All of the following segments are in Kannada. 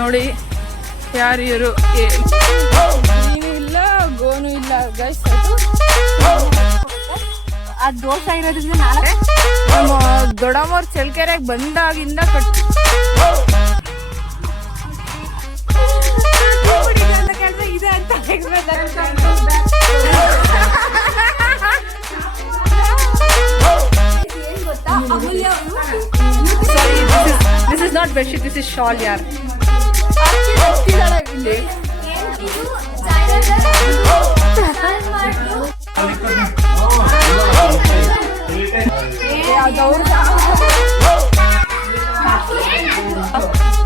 ನೋಡಿ ಯಾರು ಇವರು ನೀನು ಇಲ್ಲ ಗೋನು ಇಲ್ಲ ಗೈಸ್. ಅದು ದೋಷ ಇರೋದ್ರಿಂದ ನಾಳೆ ನಮ್ಮ ದೊಡ್ಡಮ್ಮವ್ರ ಚಳ್ಕೆರೆಗೆ ಬಂದಾಗಿಂದ ಅಂತ ಕೇಳಿದ್ರೆ ಇದೆ ಅಂತ ಏನ್ ಗೊತ್ತಾ Amulya this is not bedsheet, this is shawl ಯಾರ್. ಇಲ್ಲಿ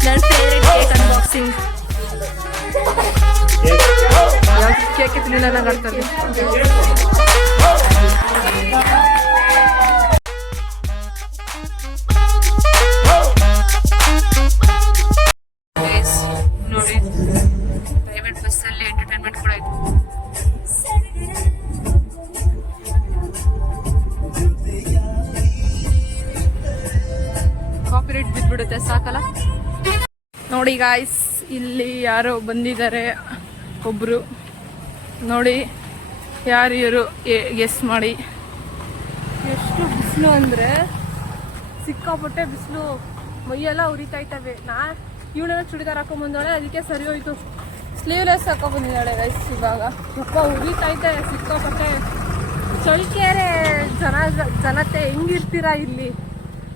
ನನ್ನ ಫೇವ್ರೆಟ್ ಕೇಕ್ ಅನ್ಬಾಕ್ಸಿಂಗ್. ಕೇಕ್ ತಿನ್ನಲ್ಲ ನಂಗೆ ಆಗ್ತದೆ. ನೋಡಿ ಪ್ರೈವೇಟ್ ಬಸ್ಸಲ್ಲಿ ಎಂಟರ್ಟೈನ್ಮೆಂಟ್ ಕೂಡ ಆಯ್ತು. ಕಾಪಿರೈಟ್ ಬಿದ್ಬಿಡುತ್ತೆ ಸಾಕಲ್ಲ. ನೋಡಿ ಗಾಯ್ಸ್ ಇಲ್ಲಿ ಯಾರೋ ಬಂದಿದ್ದಾರೆ ಒಬ್ರು. ನೋಡಿ ಯಾರು ಇವರು ಗೆಸ್ ಮಾಡಿ. ಎಷ್ಟು ಬಿಸಿಲು ಅಂದರೆ ಸಿಕ್ಕಾಪಟ್ಟೆ ಬಿಸಿಲು, ಮೈಯೆಲ್ಲ ಉರಿತಾ ಇದ್ದಾವೆ. ಇವಳೆಲ್ಲ ಚೂಡಿದಾರ್ ಹಾಕೊಂಡ್ಬಂದವಳೆ, ಅದಕ್ಕೆ ಸರಿ ಹೋಯ್ತು. ಸ್ಲೀವ್ಲೆಸ್ ಹಾಕೊಂಡ್ಬಂದಿದ್ದಾಳೆ ಗೈಸ್. ಇವಾಗ ಯಪ್ಪ ಉರಿತಾ ಇದೆ ಸಿಕ್ಕಾಪಟ್ಟೆ. ಚಳ್ಕೆರೆ ಜನತೆ ಹೆಂಗಿರ್ತೀರಾ ಇಲ್ಲಿ.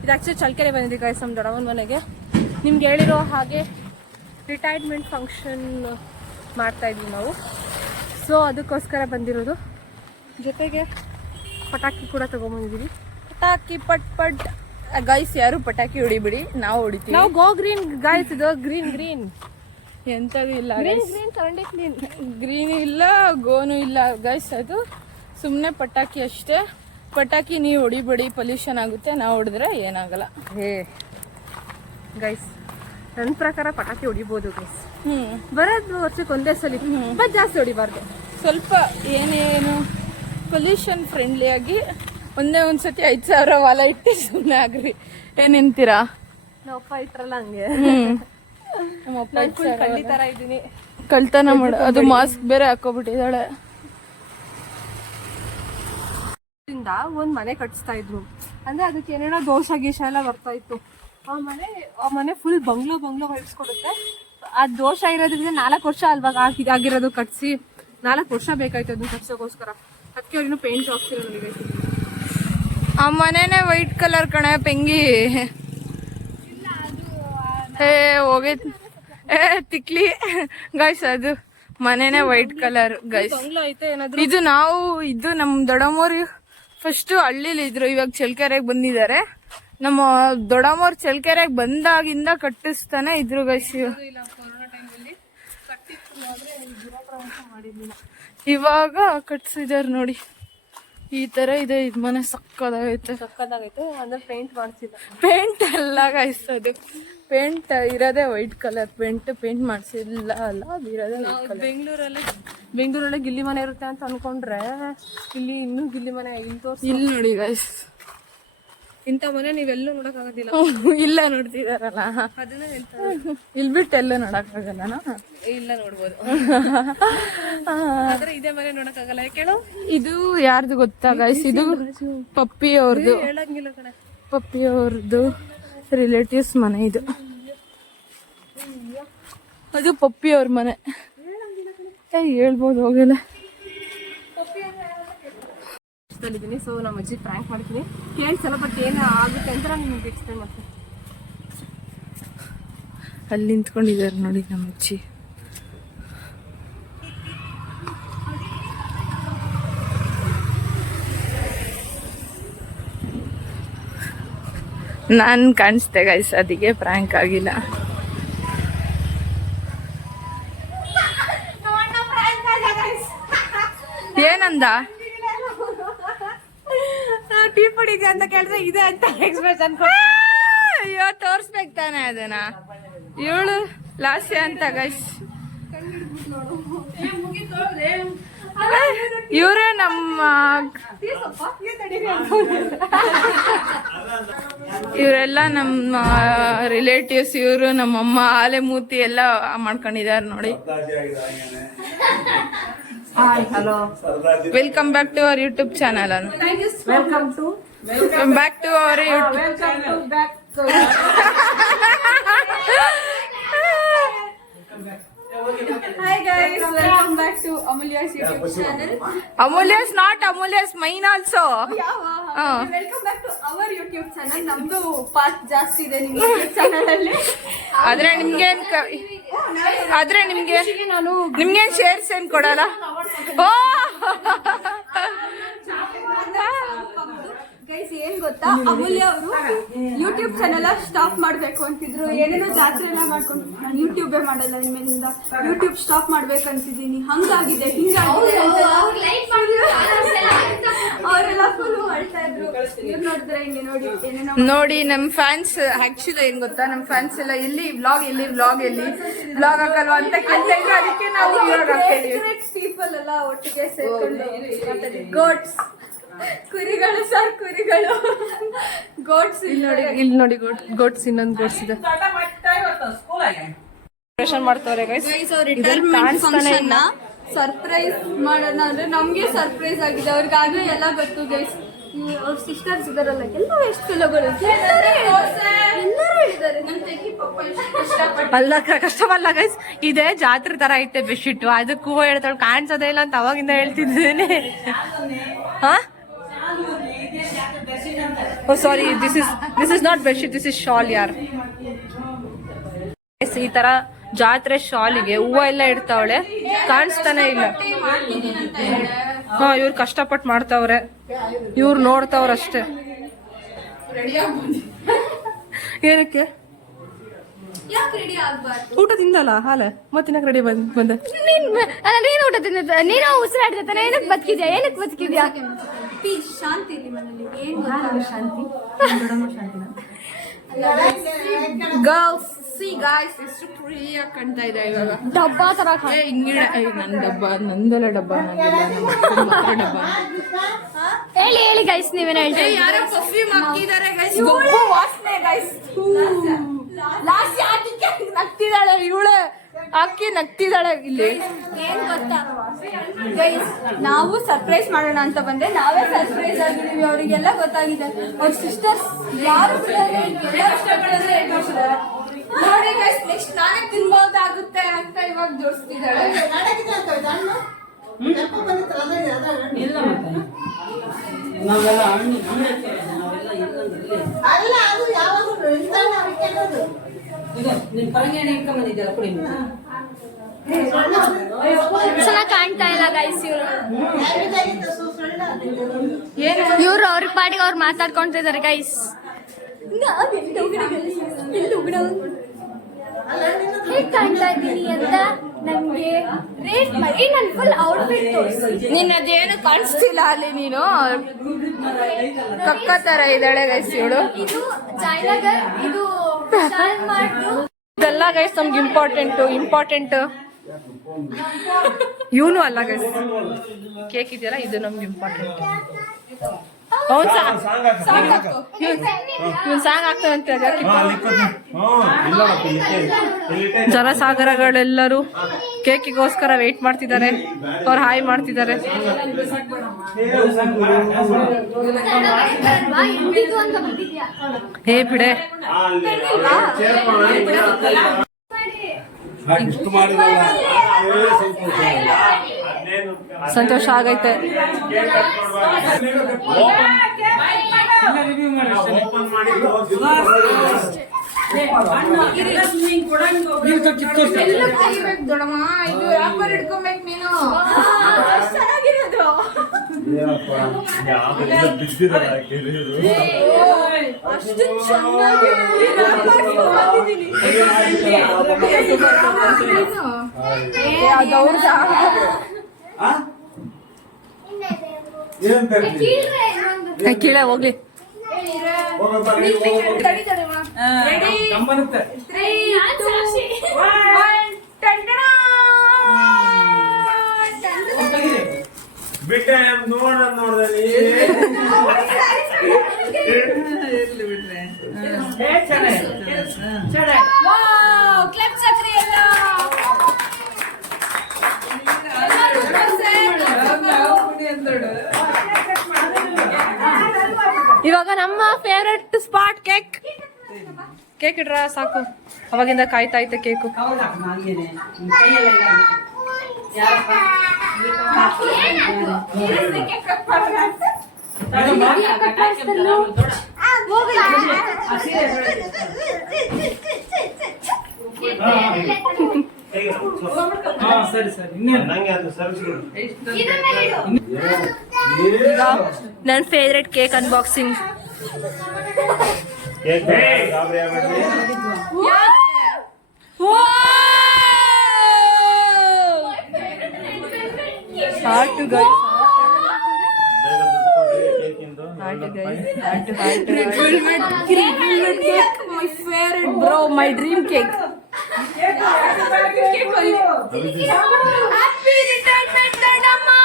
ಇದು ಆ್ಯಕ್ಚುಲಿ ಚಳ್ಕೆರೆ ಬಂದಿದ್ದೀವಿ ಗೈಸ್ ನಮ್ಮ ದೊಡ್ಡಮ್ಮನ ಮನೆಗೆ. ನಿಮ್ಗೆ ಹೇಳಿರೋ ಹಾಗೆ ರಿಟೈರ್ಮೆಂಟ್ ಫಂಕ್ಷನ್ ಮಾಡ್ತಾಯಿದ್ವಿ ನಾವು, ಸೊ ಅದಕ್ಕೋಸ್ಕರ ಬಂದಿರೋದು. ಜೊತೆಗೆ ಪಟಾಕಿ ಕೂಡ ತೊಗೊಂಬಂದಿದ್ದೀವಿ. ಪಟಾಕಿ ಪಟ್ ಗೈಸ್ ಯಾರು ಪಟಾಕಿ ಹೊಡಿಬಿಡಿ, ನಾವು ಹೊಡಿತೀವಿ. ನಾವು ಗೋ ಗ್ರೀನ್ ಗೈಸ್. ಇದು ಗ್ರೀನ್ ಎಂಥದ್ದು ಇಲ್ಲ, ಗ್ರೀನ್ ಇಲ್ಲ ಗೋನು ಇಲ್ಲ ಗೈಸ್. ಅದು ಸುಮ್ಮನೆ ಪಟಾಕಿ ಅಷ್ಟೇ. ಪಟಾಕಿ ನೀವು ಹೊಡಿಬೇಡಿ, ಪೊಲ್ಯೂಷನ್ ಆಗುತ್ತೆ. ನಾವು ಹೊಡೆದ್ರೆ ಏನಾಗಲ್ಲ. ಗೈಸ್ ನನ್ನ ಪ್ರಕಾರ ಪಟಾಕಿ ಹೊಡಿಬೋದು ಗೈಸ್. ಬರೋದು ವರ್ಷಕ್ಕೆ ಒಂದೇ ಸಲ, ಬಟ್ ಜಾಸ್ತಿ ಹೊಡಿಬಾರ್ದು. ಸ್ವಲ್ಪ ಏನೇನು ಪೊಲ್ಯೂಷನ್ ಫ್ರೆಂಡ್ಲಿಯಾಗಿ ಒಂದೇ ಒಂದ್ಸತಿ 5,000 ವಾಲ ಇಟ್ಟು ಸುಮ್ಮನೆ ಆಗ್ರಿ. ಏನಿಂತೀರಾ? ನಮ್ಮಪ್ಪ ಇಟ್ರಲ್ಲ ಹಂಗೆ. ನಮ್ಮಪ್ಪ ಕಳ್ಳಿ ತರ ಇದ್ದೀನಿ. ಕಳ್ತನ ಮಾಡ. ಅದು ಮಾಸ್ಕ್ ಬೇರೆ ಹಾಕೋಬಿಟ್ಟಿದ್ದಾಳೆ. ಒಂದ್ ಮನೆ ಕಟ್ಸ್ತಾ ಇದ್ರು ಅಂದ್ರೆ ಅದಕ್ಕೆ ಏನೇನೋ ದೋಷ ಗೀಷ ಎಲ್ಲ ಬರ್ತಾ ಇತ್ತು. ಆ ಮನೆ ಫುಲ್ ಬಂಗ್ಲೋ ವೈಬ್ಸ್ ಕೊಡುತ್ತೆ. ಆ ದೋಷ ಇರೋದ್ರಿಂದ 4 ವರ್ಷ ಅಲ್ವಾಗ ಆಗಿರೋದು ಕಟ್ಸಿ. 4 ವರ್ಷ ಬೇಕಾಯ್ತು ಅದನ್ನ ಕಟ್ಸೋಕೋಸ್ಕರ. ಅದಕ್ಕೆ ಅವ್ರಿನ್ನೂ ಪೇಂಟ್ ಹಾಕ್ಸಿರೋ ನೋಡಿ. ಆ ಮನೆನೇ ವೈಟ್ ಕಲರ್ ಕಣೆ ಪೆಂಗಿ. ಹೋಗೈತ್ ತಿಕ್ಲಿ ಗೈಸ್. ಅದು ಮನೆನೇ ವೈಟ್ ಕಲರ್ ಗೈಸ್. ಇದು ನಮ್ ದೊಡ್ಡಮ್ಮವ್ರು ಫಸ್ಟ್ ಹಳ್ಳಿಲಿ ಇದ್ರು, ಇವಾಗ ಚಳ್ಕೆರೆಗೆ ಬಂದಿದ್ದಾರೆ. ನಮ್ಮ ದೊಡ್ಡಮ್ಮವ್ರು ಚಳ್ಕೆರೆಗೆ ಬಂದಾಗಿಂದ ಕಟ್ಟಿಸ್ತಾನೆ ಇದ್ರು ಗೈಸ್. ಇವಾಗ ಕಟ್ಸಿದಾರೆ ನೋಡಿ. ಈ ತರ ಇದೆ ಇದು ಮನೆ. ಸಕ್ಕದಾಗೈತೆ ಅಂದ್ರೆ ಪೇಂಟ್ ಮಾಡ್ಸಿಲ್ಲ. ಪೇಂಟ್ ಅಲ್ಲ ಗೈಸ್, ಅದು ಪೇಂಟ್ ಇರೋದೇ ವೈಟ್ ಕಲರ್. ಪೇಂಟ್ ಮಾಡ್ಸಿಲ್ಲ ಅಲ್ಲ, ಅದು ಇರೋದೇ ಬೆಂಗಳೂರಲ್ಲೇ ಗಿಲ್ಲಿ ಮನೆ ಇರುತ್ತೆ ಅಂತ ಅನ್ಕೊಂಡ್ರೆ ಇಲ್ಲಿ ಇನ್ನೂ ಗಿಲ್ಲಿ ಮನೆ. ಇಲ್ಲಿ ನೋಡಿ ಗೈಸ್, ಇಂಥ ಮನೆ ನೀವೆಲ್ಲೂ ನೋಡಕ್ ಆಗೋದಿಲ್ಲ. ಇಲ್ಲ ನೋಡ್ತಿದಾರಲ್ಲ, ಅದನ್ನ ಇಲ್ಲಿ ಬಿಟ್ಟು ಎಲ್ಲ ನೋಡಕ್ ಆಗಲ್ಲ. ಇಲ್ಲ ನೋಡ್ಬೋದು, ಆದ್ರೆ ಇದೇ ಮನೆ ನೋಡಕ್ ಆಗಲ್ಲ. ಕೇಳು, ಇದು ಯಾರ್ದು ಗೊತ್ತಾ ಗೈಸ್? ಇದು ಪಪ್ಪಿ ಅವ್ರದ್ದು. ಹೇಳಂಗಿಲ್ಲ ಕಣೆ, ಪಪ್ಪಿ ಅವ್ರದ್ದು ರಿಲೇಟಿವ್ಸ್ ಮನೆ ಇದು. ಅದು ಪಪ್ಪಿ ಅವ್ರ ಮನೆ. ಹೇಳ್ಬೋದು, ಹೋಗಿಲ್ಲ. ಸೊ ನಮ್ಮ ಅಜ್ಜಿ ಪ್ರ್ಯಾಂಕ್ ಮಾಡ್ತೀನಿ. ಕೇಳಿ ಸ್ವಲ್ಪ ಏನು ಆಗುತ್ತೆ ಅಂತ ನಾನು ನಿಮ್ಗೆ ಎಕ್ಸ್ಪ್ಲೇನ್ ಮಾಡ್ತೀನಿ. ಅಲ್ಲಿ ನಿಂತ್ಕೊಂಡಿದ್ದಾರೆ ನೋಡಿ ನಮ್ಮ ಅಜ್ಜಿ. ನಾನು ಕಾಣಿಸ್ತೆ ಗೈಸ್, ಅದಕ್ಕೆ ಪ್ರ್ಯಾಂಕ್ ಆಗಿಲ್ಲ. ಏನಂದ? ಟೀ ಪುಡಿದೆ ಅಂತ ಕೇಳಿದ್ರೆ ಇದೆ ಅಂತ ಎಕ್ಸ್ಪ್ರೆಷನ್. ಅಯ್ಯೋ, ತೋರ್ಸ್ಬೇಕು ತಾನೆ ಅದನ್ನ. ಇವಳು ಲಾಸ್ಯ ಅಂತ ಗೈಸ್. ಇವರೇ ನಮ್ಮ ಇವರೆಲ್ಲ ನಮ್ಮ ರಿಲೇಟಿವ್ಸ್. ಇವರು ನಮ್ಮಮ್ಮ ಆಲೆ ಮೂತಿ ಎಲ್ಲ ಮಾಡ್ಕೊಂಡಿದ್ದಾರೆ ನೋಡಿ. Welcome back to our YouTube channel. Welcome back to our YouTube. Hi guys, welcome back to Amulya's YouTube channel. Amulya's not Amulya's mine also. Welcome back to our YouTube channel. ನಮ್ದು ಪಾರ್ಟ್ ಜಾಸ್ತಿ ಇದೆ ನಿಮ್ಮ YouTube ಚಾನೆಲ್ ಅಲ್ಲಿ. ಆದ್ರೆ ನಿಮ್ಗೆ ಶೇರ್ಸ್ ಏನ್ ಕೊಡಲ್ಲ. ಗೈಸ್ ಏನ್ ಗೊತ್ತಾ, ಅಮೂಲ್ಯ ಅವರು ಯೂಟ್ಯೂಬ್ ಚಾನೆಲ್ ಸ್ಟಾಪ್ ಮಾಡ್ಬೇಕು ಅಂತಿದ್ರು. ಏನೇನೋ ಜಾತ್ರೆ ಎಲ್ಲ ಮಾಡ್ಕೊಂಡು ನಾನು ಯೂಟ್ಯೂಬೇ ಮಾಡಲ್ಲ ಇನ್ಮೇಲಿಂದ, ಯೂಟ್ಯೂಬ್ ಸ್ಟಾಪ್ ಮಾಡ್ಬೇಕಂತಿದ್ದೀನಿ, ಹಂಗಾಗಿದೆ ಹಿಂಗಾಗಿದೆ ಅವರೆಲ್ಲ ಫುಲ್ ಮಾಡ್ತಾ ಇದ್ರು. ಇವ್ರು ನೋಡಿದ್ರೆ ಹಿಂಗೆ ನೋಡಿ ನಮ್ ಫ್ಯಾನ್ಸ್ ಆಕ್ಚುಲಿ ಏನ್ ಗೊತ್ತಾ, ನಮ್ ಫ್ಯಾನ್ಸ್ ಎಲ್ಲ ಎಲ್ಲಿ ವ್ಲಾಗ್ ಹಾಕಲ್ವಾ ಅಂತ ಕೇಳ್ತಾ ಇದ್ರು. ಅದಕ್ಕೆ ನಾವು ಪೀಪಲ್ ಎಲ್ಲ ಒಟ್ಟಿಗೆ ಸೇರ್ಕೊಂಡು ಗೋಟ್ಸ್ ಕುರಿಗಳು ಸರ್, ಕುರಿಗಳು ಗೋಟ್ಸ್ ಇಲ್ಲಿ ನೋಡಿ ಗೋಟ್ಸ್, ಇನ್ನೊಂದು ಗೋಟ್ಸ್ ಇದೆ. ಮಾಡ್ತವ್ರೆ ಸರ್ಪ್ರೈಸ್ ಮಾಡೋಣ ಅಂದ್ರೆ ನಮ್ಗೆ ಸರ್ಪ್ರೈಸ್ ಆಗಿದೆ. ಅವ್ರಿಗಾಗ್ಲೇ ಎಲ್ಲ ಗೊತ್ತು ಗೈಸ್. ಅವ್ರ ಸಿಸ್ಟರ್ಸ್ ಇದಾರಲ್ಲ, ಎಲ್ಲ ಎಷ್ಟು ಕಿಲೋಗಳು ಅಲ್ಲ, ಕಷ್ಟವಲ್ಲ ಗೈಸ್. ಇದೇ ಜಾತ್ರೆ ತರ ಐತೆ ಬೆಡ್ಶೀಟ್. ಅದಕ್ಕೂ ಹೇಳ್ತಾಳೆ ಕಾಣಿಸೋದೇ ಇಲ್ಲ ಅಂತ ಅವಾಗಿಂದ ಹೇಳ್ತಿದ್ದೇನೆ. ಹಾ, oh sorry, this is not bedsheet, this is shawl ಯಾರ್. ಈ ತರ ಜಾತ್ರೆ ಶಾಲಿಗೆ ಹೂವ ಎಲ್ಲ ಇಡ್ತಾವಳೆ, ಕಾಣಿಸ್ತಾನೆ ಇಲ್ಲ. ಹಾ, ಇವ್ರು ಕಷ್ಟಪಟ್ಟು ಮಾಡ್ತಾವ್ರೆ, ಇವ್ರು ನೋಡ್ತಾವ್ರಷ್ಟೇ. ಏನಕ್ಕೆ ಊಟ ತಿಂದಲ್ಲ ಹಾಲ ಮತ್ತಿನ ರೆಡಿ ಬಂದ ನೀನು ಊಟ ತಿಂದ, ನೀನು ಉಸಿರಾಡ್ತಾನೆ. ಏನಕ್ಕೆ ಬದುಕಿದ್ಯಾ, ಏನಕ್ಕೆ ಬದುಕಿದ್ಯಾ? ಶಾಂತಿ ಇಲ್ಲಿ ಮನೇಲಿ. ಏನ್ ಶಾಂತಿ? ಗರ್ಲ್ಸ್ ಸಿ ಗಾಯ್ಸ್, ಎಷ್ಟು ಫ್ರೀಯಾಗಿ ಕಾಣ್ತಾ ಇದೆ ಇವಾಗ. ಡಬ್ಬ ತರ ಹಿಂಗಿಡ ನನ್ನ ಡಬ್ಬ, ನಂದೆಲ್ಲ ಡಬ್ಬ, ಡಬ್ಬ. ಹೇಳಿ ಗೈಸ್, ನೀವೇನ ಹೇಳ್ತೀವಿ? ಯಾರೋ ಪರ್ಫ್ಯೂಮ್ ಹಾಕಿದ್ದಾರೆ ಗೈಸ್, ವಾಸನೆ ಗೈಸ್. ನಗ್ತಿದ್ದಾಳೆ ಇವಳೆ, ಅಕ್ಕಿ ನಗ್ತಿದ್ದಾಳೆ ಇಲ್ಲಿ. ಏನ್ ಗೊತ್ತಾ ಗೈಸ್, ನಾವು ಸರ್ಪ್ರೈಸ್ ಮಾಡೋಣ ಅಂತ ಬಂದ್ರೆ ನಾವೇ ಸರ್ಪ್ರೈಸ್ ಆಗಿದೀವಿ. ಅವರಿಗೆಲ್ಲ ಗೊತ್ತಾಗಿದೆ. ಅವ್ರ ಸಿಸ್ಟರ್ಸ್ ಯಾರು ನೋಡಿ ಗೈಸ್, ನೆಕ್ಸ್ಟ್ ನಾನೇ ತಿನ್ಬೋದಾಗುತ್ತೆ ಅಂತ ಇವಾಗ ಜೋಡಿಸ್ತಿದ್ದಾಳೆ. ಅಲ್ಲ, ಅದು ಯಾವಾಗಲೂ ಚೆನ್ನಾಗಿ ಕಾಣ್ತಾ ಇಲ್ಲ ಗೈಸ್. ಇವ್ರು ಅವ್ರ ಪಾಡಿಗೆ ಅವ್ರು ಮಾತಾಡ್ಕೊಂತಿದ್ದಾರೆ ಗೈಸ್. ಹೇಗ್ ಕಾಣ್ತಾ ಇದ್ದೀನಿ ಅಂತ ನಮ್ಗೆ ರೇಟ್ ಮಾಡಿ ನನ್ ಫುಲ್ ಔಟ್ಫಿಟ್ ತೋರಿಸಿ. ನಿನ್ನ ಅದೇನು ಕಾಣಿಸ್ತಿಲ್ಲ ಅಲ್ಲಿ, ನೀನು ಕಕ್ಕ ತರ ಇದ್ದಾಳೆ ಗೈಸ್ ಇವಳು. ಇದು ಜಯನಗರ್, ಇದು ಮಾಡ್ದು. ಇದೆಲ್ಲ ಗೈಸ್ ನಮ್ಗೆ ಇಂಪಾರ್ಟೆಂಟ್. ಇವನು ಅಲ್ಲ ಗೈಸ್, ಕೇಕ್ ಇದೆಯಲ್ಲ ಇದು ನಮ್ಗೆ ಇಂಪಾರ್ಟೆಂಟ್. ಅವ್ನು ಸಾಂಗ್ ಆಗ್ತಾವಂತೆ. ಜಲಸಾಗರಗಳೆಲ್ಲರೂ ಕೇಕಿಗೋಸ್ಕರ ವೇಟ್ ಮಾಡ್ತಿದ್ದಾರೆ. ಅವ್ರು ಹಾಯ್ ಮಾಡ್ತಿದ್ದಾರೆ. ಹೇ ಬಿಡೆ, ಸಂತೋಷ ಆಗೈತೆ. ದೊಡಮ್ಮ ಇದು ವ್ಯಾಪಾರ ಇಟ್ಕೊಬೇಕು ನೀನು. ಚೆನ್ನಾಗಿರೋದು ಅಷ್ಟು ಚೆನ್ನಾಗಿ ಕೀಳೆ ಹೋಗ್ಲಿ. ಕ್ಲಬ್ ಸಕ್ರಿ ಎಲ್ಲ ಇವಾಗ ನಮ್ಮ ಫೇವ್ರೆಟ್ ಸ್ಪಾಟ್ ಕೇಕ್ ಇಡ್ರ ಸಾಕು ಅವಾಗಿಂದ ಕಾಯ್ತಾ ಐತೆ ಕೇಕು ಈಗ ನನ್ನ favourite cake unboxing my favorite bro, my dream cake. Happy retirement Amma.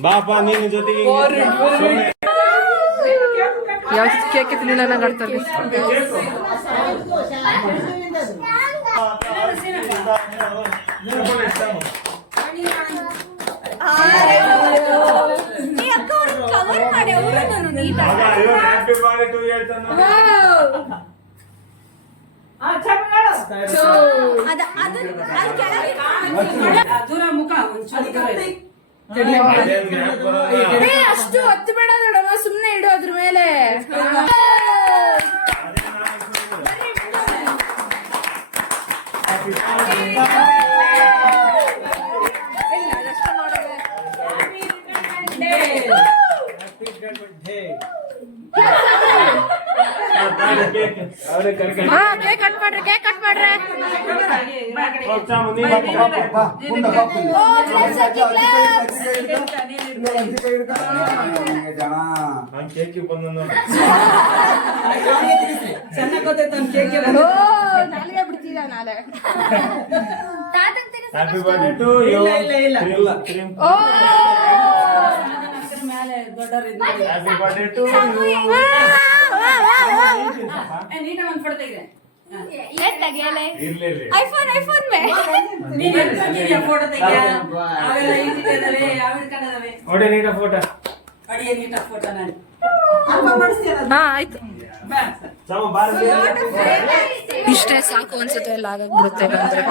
ಬಾಪಾ ನೀನು ಜೊತೆಗೆ ಯಾವ ಕೇಕ್ ತಿನ್ನಿ ನನಗೆ ಆಡ್ತಾರೆ ಅಷ್ಟು ಹೊತ್ತು ಬೇಡ ನೋಡಮ್ಮ ಸುಮ್ನೆ ಇಡು ಅದ್ರ ಮೇಲೆ ಕೇಕ್ ಕಟ್ ಮಾಡ್ರಿ ನಾಳೆ ಬಿಡ್ತೀರಾ ನಾಳೆ happy birthday to you happy birthday to iPhone ನೋಡಿ ನೀಟ ಫೋಟೋ ಹಾ ಆಯ್ತು ಇಷ್ಟೇ ಸಾಕು ಅನ್ಸುತ್ತೆ ಎಲ್ಲ ಆಗಾಗ್ಬಿಡುತ್ತೆ ಬಂದ್ರೆ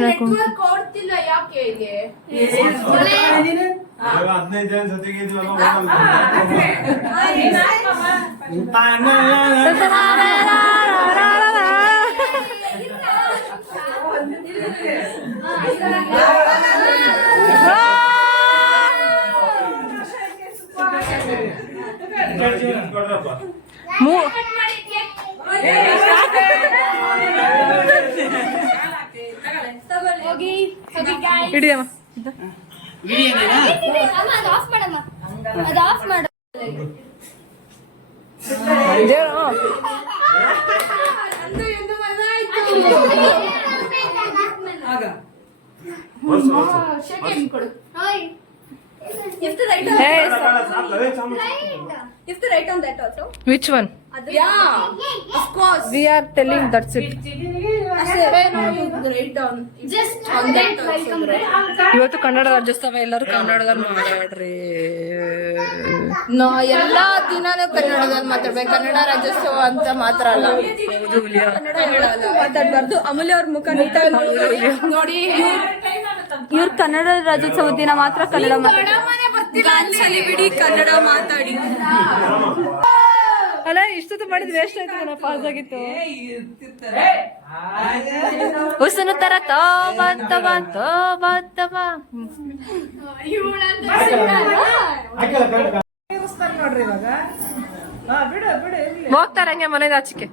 ನೆಟ್ವರ್ಕ್ ಓಡ್ತಿಲ್ಲ ಯಾಕೆ ಇದೆ 15 ಜನ ಜೊತೆಗೆ ಇದೀವಲ್ಲ ಹೋಗಿ guys. ಹಿಡಿಯಮ್ಮ ಅಮ್ಮ ಅದು ಆಫ್ ಮಾಡಮ್ಮ ಅದು ಆಫ್ ಮಾಡು If the right on that also. Which one Yeah, of course. We are telling that's it Just on that also. ಇವತ್ತು ಕನ್ನಡ ರಾಜ್ಯೋತ್ಸವ ಎಲ್ಲರೂ ಕನ್ನಡದಲ್ಲಿ ಮಾತಾಡ್ರಿ ಎಲ್ಲಾ ದಿನಾನು ಕನ್ನಡದಲ್ಲಿ ಮಾತಾಡ್ಬೇಕು ಕನ್ನಡ ರಾಜ್ಯೋತ್ಸವ ಅಂತ ಮಾತ್ರ ಅಲ್ಲ ಮಾತಾಡ್ಬಾರ್ದು ಅಮೂಲ್ಯ ಅವ್ರ ಮುಖ ನೀಟಾಗಿ ನೋಡಿ ಇವ್ರ ಕನ್ನಡ ರಾಜ್ಯೋತ್ಸವ ದಿನ ಮಾತ್ರ ಕನ್ನಡ ಮಾತಾಡಿ ಬಿಡಿ ಕನ್ನಡ ಮಾತಾಡಿ ಅಲ್ಲ ಇಷ್ಟೊತ್ತು ಮಾಡಿದ್ ವೇಸ್ಟ್ ಆಯ್ತು ನಾ ಪಾಸ್ ಆಗಿತ್ತು ಉಸನು ತರ ತೋಬ ಹೋಗ್ತಾರ ಹಂಗೆ ಮನೆದ ಆಚಿಕೆ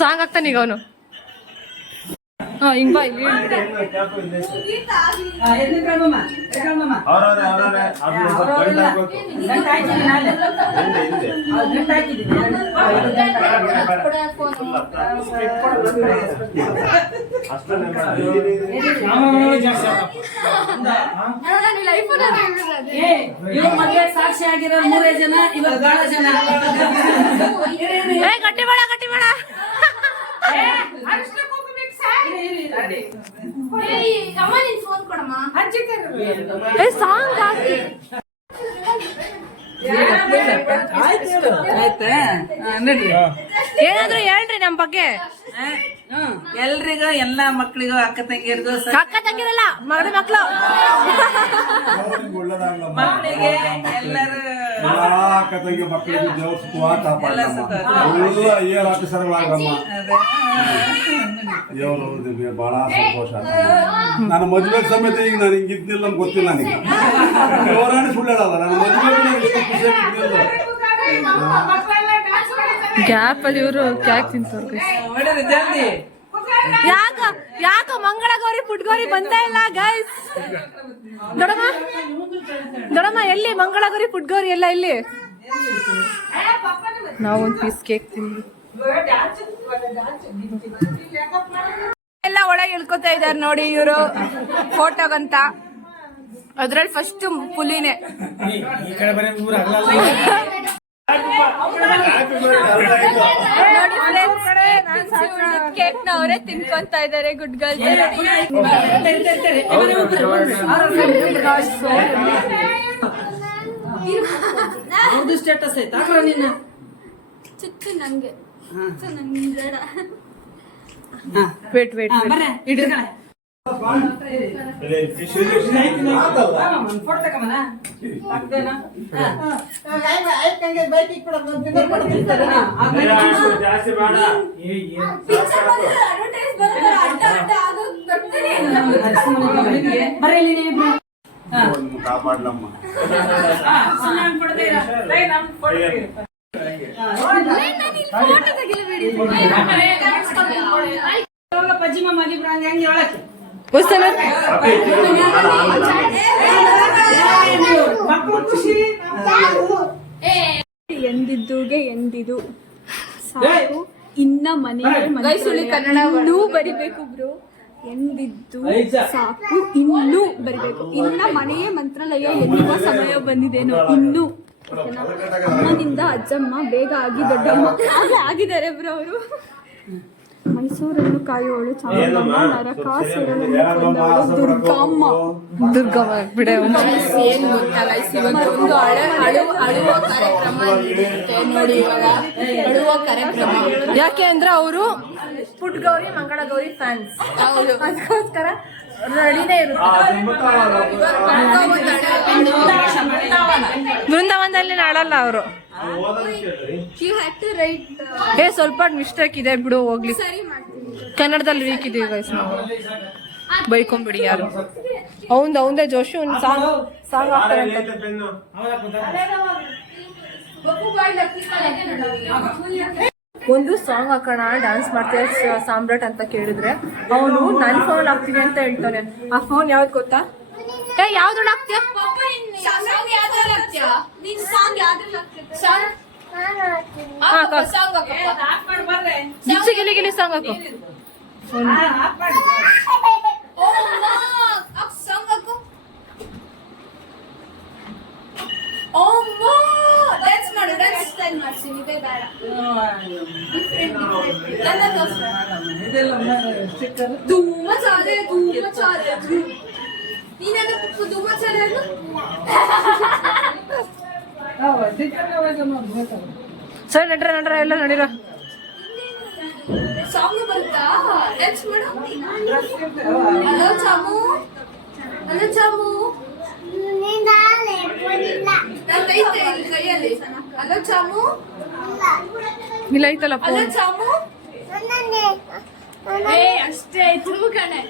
ಸಾಂಗ್ ಆಗ್ತಾನ ಈಗ ಅವನು ಹಾ ಹಿಂಗ್ ಬಾ ಇಲ್ಲಿ ಇವ್ರ ಮದುವೆ ಸಾಕ್ಷಿ ಆಗಿರೋ 3 ಜನ, ಇವಾಗ ಬಹಳ ಜನ. ಗಟ್ಟಿ ಬೇಡ ಗಟ್ಟಿ ಬೇಡ. ಸಾಂಗ್ ಹಾಕಿ ಏನಾದ್ರು ಹೇಳ್ರಿ ನಮ್ ಬಗ್ಗೆ. ಎಲ್ರಿಗೂ, ಎಲ್ಲಾ ಮಕ್ಳಿಗೂ, ಅಕ್ಕ ತಂಗಿಯರಿಗೂ, ಅಕ್ಕ ತಂಗಿರಲ್ಲ ಮಗಳ ಮಕ್ಳು ಮಕ್ಕಳಿಗೆ ಎಲ್ಲರೂ ಅಕ್ಕ ತಂಗಿ ಮಕ್ಕಳಿಗೆ ದೇವ್ರ ಸುಖ ಕಾಪಾಡಮ್ಮ. ಎಲ್ಲ ಐಆರ್ ಆಫೀಸರ್ಗಳಾಗಮ್ಮ. ದೇವರು ಬಹಳ ಸಂತೋಷ. ನನ್ನ ಮದುವೆ ಸಮೇತ ಈಗ ನಾನು ಹಿಂಗಿದ್ದಿಲ್ಲ ಅಂತ ಗೊತ್ತಿಲ್ಲ ನನಗೆ. ದೇವರಾಣಿ ಸುಳ್ಳು ಹೇಳಲ್ಲ, ನನ್ನ ಮದುವೆ ಖುಷಿಯಾಗಿದ್ದಿಲ್ಲ. ಗ್ಯಾಪ್ ಅಲ್ಲಿ ಇವರು ಕ್ಯಾಕ್ ತಿಂತವ್ರು. ಜಲ್ದಿ ಯಾಕ ಮಂಗಳಗೌರಿ ಪುಟ್ಗೌರಿ ಬಂದೇ ಇಲ್ಲ ಗೈಸ್? ದೊಡಮ್ಮ ಎಲ್ಲಿ ಮಂಗಳಗೌರಿ ಪುಟ್ಗೌರಿ ಎಲ್ಲ ಇಲ್ಲಿ? ನಾವೊಂದು ಪೀಸ್ ಕೇಕ್ ತಿಂದ್ವಿ. ಎಲ್ಲ ಒಳಗೆ ಇಳ್ಕೊತಾ ಇದಾರೆ ನೋಡಿ ಇವರು ಫೋಟೋಗಂತ. ಅದ್ರಲ್ಲಿ ಫಸ್ಟ್ ಪುಲಿನೇ. ಕೇಕ್ ನ ಅವರೇ ತಿನ್ಕೊಂತ ಇದಾರೆ ಗುಡ್ಗಲ್. ಸ್ಟೇಟಸ್ ಐತಾ ನಿನ್ನ ಚುಚ್ಚು ನಂಗೆ ಬೇಡ. ವೇಟ್ ವೇಟ್ ಜಾಸ್ತಿ ಬೇಡ. ಕಾಪಾಡ್ಲಮ್ಮ. ಪಜ್ಜಿಮ ಮಗಿಬ್ರ ಹೆಂಗೆ ಹೇಳಕ್ಕೆ ಎಂದಿದ್ದುಗೆ ಎಂದಿದು ಸಾಕು. ಇನ್ನ ಮನೆಗೆ ಇನ್ನೂ ಬರಿಬೇಕು ಬ್ರೋ. ಎಂದಿದ್ದು ಸಾಕು, ಇನ್ನೂ ಬರಿಬೇಕು. ಇನ್ನ ಮನೆಯೇ ಮಂತ್ರಾಲಯ ಎನ್ನುವ ಸಮಯ ಬಂದಿದೇನೋ. ಇನ್ನೂ ಅಮ್ಮನಿಂದ ಅಜ್ಜಮ್ಮ, ಬೇಗ ಆಗಿ ದೊಡ್ಡಮ್ಮ. ಹಾಗೆ ಆಗಿದ್ದಾರೆ ಬ್ರೋ ಅವರು. ಮೈಸೂರನ್ನು ಕಾಯುವಳು ಚಾಮುಂಡಮ್ಮ, ನರಕಾಸುರನನ್ನು ಕೊಂದವಳು ದುರ್ಗಮ್ಮ. ದುರ್ಗಮ್ಮ ಬಿಡೆ. ಏನ್ ಗೊತ್ತಾ ಗೈಸ್, ಇವತ್ತೊಂದು ಅಳುವ ಕಾರ್ಯಕ್ರಮ ನಡೆಯುತ್ತೆ ನೋಡಿ. ಇವಾಗ ಅಳುವ ಕಾರ್ಯಕ್ರಮ ಯಾಕೆ ಅಂದ್ರೆ ಅವರು ಪುಟ್ಗೌರಿ ಮಂಗಳಗೌರಿ ಫ್ಯಾನ್ಸ್. ಅದಕ್ಕೋಸ್ಕರ ರೆಡಿನೇ ಇರುತ್ತೆ. ಬೃಂದಾವನದಲ್ಲಿ ನಾಳಲ್ಲ ಅವರು. ಸ್ವಲ್ಪ ಮಿಸ್ಟೇಕ್ ಇದೆ ಬಿಡು, ಹೋಗ್ಲಿ. ಕನ್ನಡದಲ್ಲಿ ವೀಕ್ ಇದೀವಿ ಗೈಸ್ ನಾವು. ಬೈಕೊಂಬಿಡಿ ಯಾರು. ಅವಂದೇ ಜೋಶು ಒಂದು ಸಾಂಗ್ ಹಾಕ್ತಾರೆ ಅಂತ. ಒಂದು ಸಾಂಗ್ ಹಾಕೋಣ, ಡ್ಯಾನ್ಸ್ ಮಾಡ್ತೇವೆ ಸಾಮ್ರಾಟ್ ಅಂತ ಕೇಳಿದ್ರೆ ಅವನು ನನ್ನ ಫೋನ್ ಹಾಕ್ತೀನಿ ಅಂತ ಹೇಳ್ತಾನೆ. ಆ ಫೋನ್ ಯಾವ್ದು ಗೊತ್ತಾ? ಯಾವ್ದ್ರಲ್ಲಿ ಹಾಕ್ತೀಯ? ಗಿಲಿ ಗಿಲಿ ಸಾಂಗ್ ಹಾಕು. ಸರಿ ನಡ್ರ ಎಲ್ಲ ನಡೀರ. ಸಾಂಗ್ ಬರುತ್ತಾ? ಡ್ಯಾನ್ಸ್ ಮಾಡು. Hello Chamu, hello Chamu. ಕೈಯಲ್ಲಿ ಹಲೋ ಚಾಮು ಇಲ್ಲ ಐತಲ್ಲ ಹಲೋ ಚಾಮು. ಅಷ್ಟೇ ತಿರುಗು ಕಣೆ.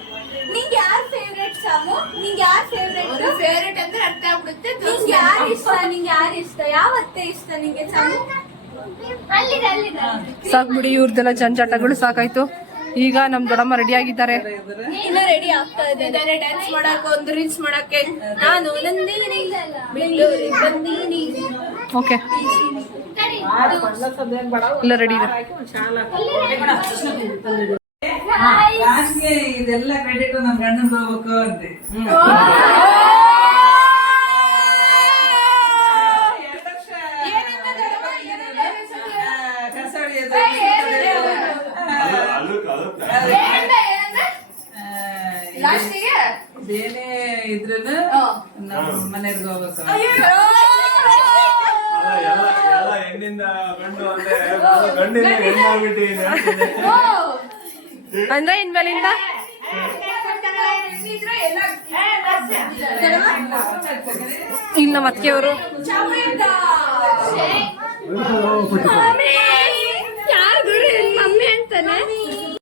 ನಿಂಗೆ ಯಾರ್ ಫೇವ್ರೇಟ್ ಚಾಮು? ನಿಂಗೆ ಯಾರ್ ಫೇವ್ರೇಟ್ ಅಂದ್ರೆ ಅರ್ಥ ಆಗ್ಬಿಡುತ್ತೆ. ನಿಂಗೆ ಯಾರು ಇಷ್ಟ? ಯಾವ ಅತ್ತೆ ಇಷ್ಟ ನಿಂಗೆ ಚಾಮು? ಸಾಕ್ಬಿಡಿ ಇವ್ರದೆಲ್ಲ ಜಂಜಾಟಗಳು ಸಾಕಾಯ್ತು. ಈಗ ನಮ್ ದೊಡ್ಡಮ್ಮ ರೆಡಿ ಆಗಿದ್ದಾರೆ. ಇನ್ನ ರೆಡಿ ಆಗ್ತಾ ಇದ್ದಾರೆ ಡ್ಯಾನ್ಸ್ ಮಾಡಕ್ಕೆ, ಒಂದು ರೀಲ್ಸ್ ಮಾಡಕ್ಕೆ. ನಾನು ನಂದಿನಿ ಬೆಂಗಳೂರಿಗೆ ಬಂದೀನಿ. ಓಕೆ ಎಲ್ಲ ರೆಡಿ ಇದೆ. ಇದೆಲ್ಲ ಕ್ರೆಡಿಟ್ ನಮ್ ಗಂಡನ್ ಹೋಗ್ಬೇಕು ಅಂತೆ. ಲಾಸ್ಟಿಗೆ ಬೇನೆ ಇದ್ರೂನು ನಮ್ಮ ಮನೆಗೆ ಹೋಗ್ಬೇಕು. ಎಲ್ಲ ಹೆಣ್ಣಿಂದ ಗಂಡು ಅಂದ್ರೆ ಗಂಡಿನ ಹೆಣ್ಣಾಗ್ಬಿಟ್ಟಿದ್ದೀನಿ. ಅಂದ್ರೆ ಇನ್ಮೇಲಿಂದ ಇಲ್ಲಿ ನಮ್ಮ ಅತ್ತಿಗೆಯವರು ಚಾಮುಂಡಿ